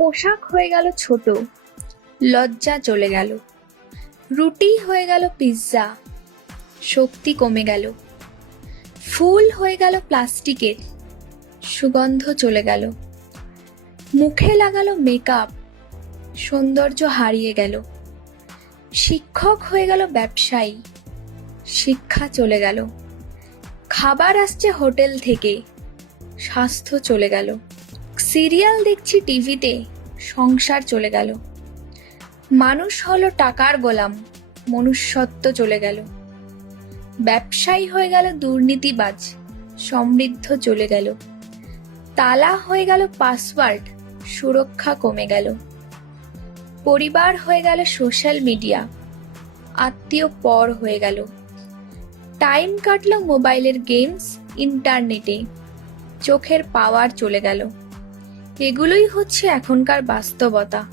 পোশাক হয়ে গেল ছোট, লজ্জা চলে গেল। রুটি হয়ে গেল পিৎজা, শক্তি কমে গেল। ফুল হয়ে গেল প্লাস্টিকের, সুগন্ধ চলে গেল। মুখে লাগালো মেকআপ, সৌন্দর্য হারিয়ে গেল। শিক্ষক হয়ে গেল ব্যবসায়ী, শিক্ষা চলে গেল। খাবার আসছে হোটেল থেকে, স্বাস্থ্য চলে গেল। সিরিয়াল দেখছি টিভিতে, সংসার চলে গেল। মানুষ হলো টাকার গোলাম, মনুষ্যত্ব চলে গেল। ব্যবসায়ী হয়ে গেল দুর্নীতিবাজ, সমৃদ্ধ চলে গেল। তালা হয়ে গেল পাসওয়ার্ড, সুরক্ষা কমে গেল। পরিবার হয়ে গেল সোশ্যাল মিডিয়া, আত্মীয় পর হয়ে গেল। টাইম কাটলো মোবাইলের গেমস, ইন্টারনেটে, চোখের পাওয়ার চলে গেল। এগুলোই হচ্ছে এখনকার বাস্তবতা।